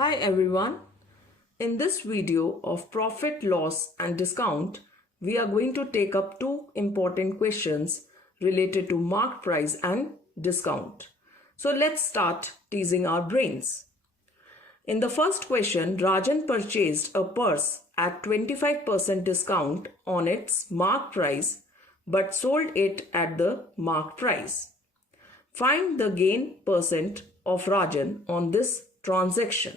Hi everyone. In this video of profit, loss and discount, we are going to take up two important questions related to mark price and discount. So let's start teasing our brains. In the first question, Rajan purchased a purse at 25% discount on its mark price but sold it at the mark price. Find the gain percent of Rajan on this transaction.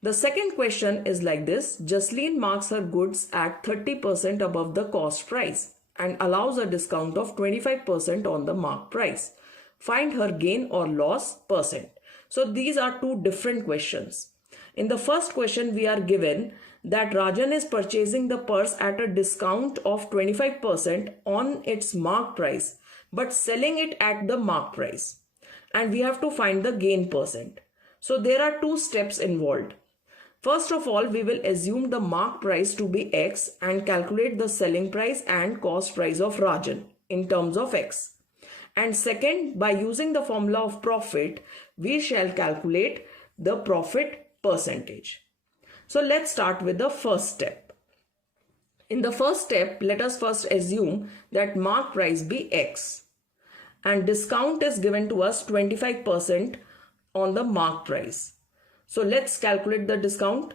The second question is like this. Jasleen marks her goods at 30% above the cost price and allows a discount of 25% on the mark price. Find her gain or loss percent. So these are two different questions. In the first question, we are given that Rajan is purchasing the purse at a discount of 25% on its mark price but selling it at the mark price. And we have to find the gain percent. So there are two steps involved. First of all, we will assume the mark price to be X and calculate the selling price and cost price of Rajan in terms of X. And second, by using the formula of profit, we shall calculate the profit percentage. So let's start with the first step. In the first step, let us first assume that mark price be X and discount is given to us 25% on the mark price. So let's calculate the discount.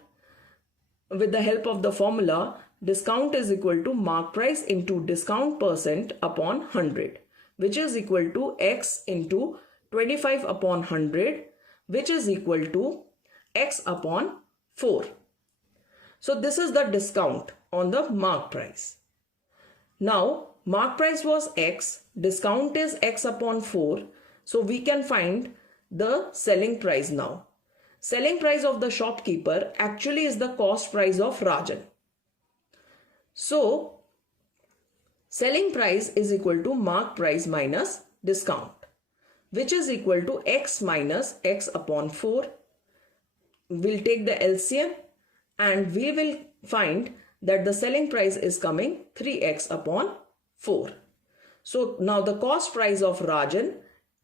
With the help of the formula, discount is equal to mark price into discount percent upon 100, which is equal to X into 25 upon 100, which is equal to X upon 4. So this is the discount on the mark price. Now, mark price was X, discount is X upon 4. So we can find the selling price now. Selling price of the shopkeeper actually is the cost price of Rajan. So, selling price is equal to mark price minus discount, which is equal to X minus X upon 4. We'll take the LCM and we will find that the selling price is coming 3X upon 4. So, now the cost price of Rajan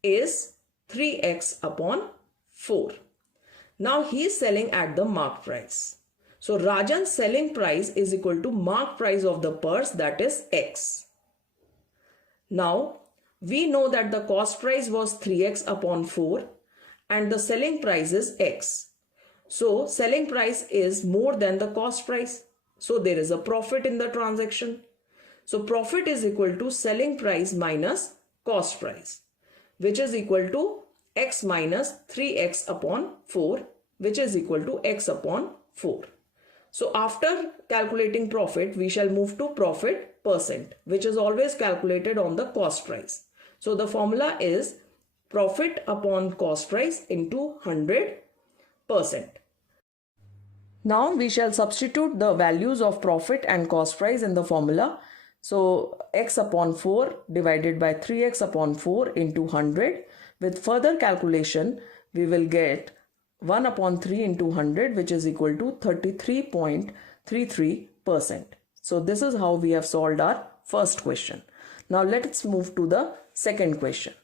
is 3X upon 4. Now he is selling at the mark price. So Rajan's selling price is equal to mark price of the purse, that is X. Now we know that the cost price was 3X upon 4 and the selling price is X. So selling price is more than the cost price. So there is a profit in the transaction. So profit is equal to selling price minus cost price, which is equal to X minus 3X upon 4, which is equal to X upon 4. So after calculating profit, we shall move to profit percent, which is always calculated on the cost price. So the formula is profit upon cost price into 100%. Now we shall substitute the values of profit and cost price in the formula. So X upon 4 divided by 3X upon 4 into 100. With further calculation, we will get 1 upon 3 into 100, which is equal to 33.33%. So this is how we have solved our first question. Now let's move to the second question.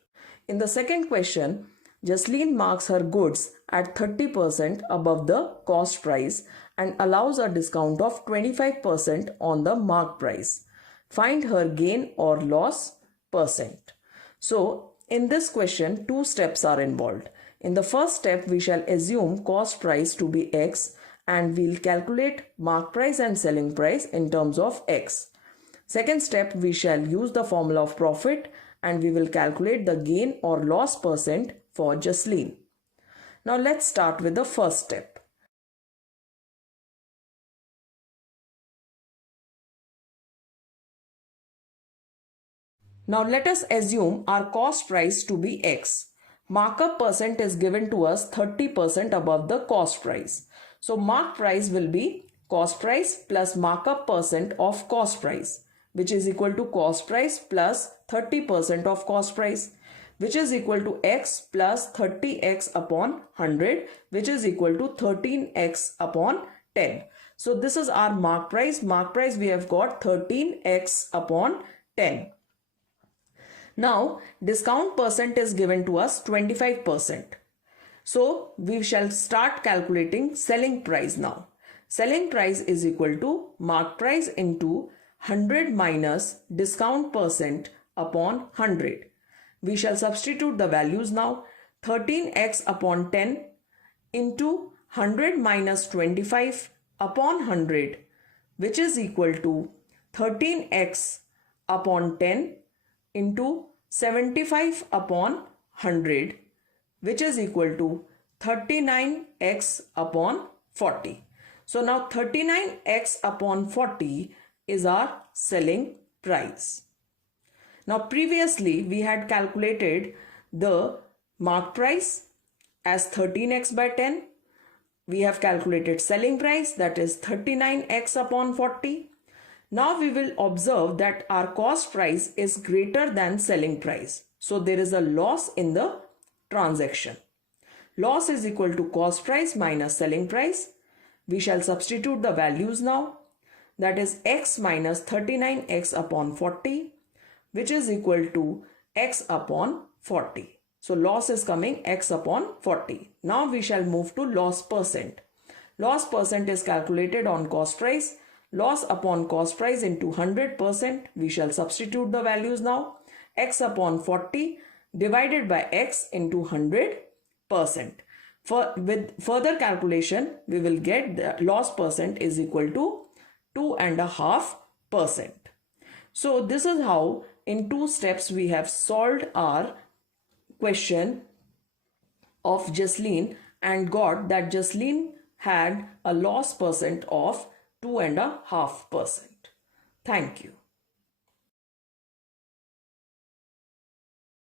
In the second question, Jasleen marks her goods at 30% above the cost price and allows a discount of 25% on the mark price. Find her gain or loss percent. So in this question, two steps are involved. In the first step, we shall assume cost price to be X and we'll calculate mark price and selling price in terms of X. Second step, we shall use the formula of profit and we will calculate the gain or loss percent for Jasleen. Now let's start with the first step. Now let us assume our cost price to be X. Markup percent is given to us 30% above the cost price. So mark price will be cost price plus markup percent of cost price, which is equal to cost price plus 30% of cost price, which is equal to X plus 30X upon 100, which is equal to 13X upon 10. So this is our mark price. Mark price we have got 13X upon 10. Now, discount percent is given to us 25%. So we shall start calculating selling price now. Selling price is equal to mark price into 100 minus discount percent upon 100. We shall substitute the values now. 13x upon 10 into 100 minus 25 upon 100, which is equal to 13x upon 10 into 75 upon 100, which is equal to 39x upon 40. So now 39x upon 40 is our selling price. Now previously we had calculated the mark price as 13x by 10. We have calculated selling price, that is 39x upon 40. Now we will observe that our cost price is greater than selling price. So there is a loss in the transaction. Loss is equal to cost price minus selling price. We shall substitute the values now. That is x minus 39x upon 40, which is equal to x upon 40. So loss is coming x upon 40. Now we shall move to loss percent. Loss percent is calculated on cost price. Loss upon cost price into 100%. We shall substitute the values now. X upon 40 divided by x into 100%. With further calculation, we will get the loss percent is equal to 2.5%. So this is how in 2 steps we have solved our question of Jasleen and got that Jasleen had a loss percent of 2.5%. Thank you.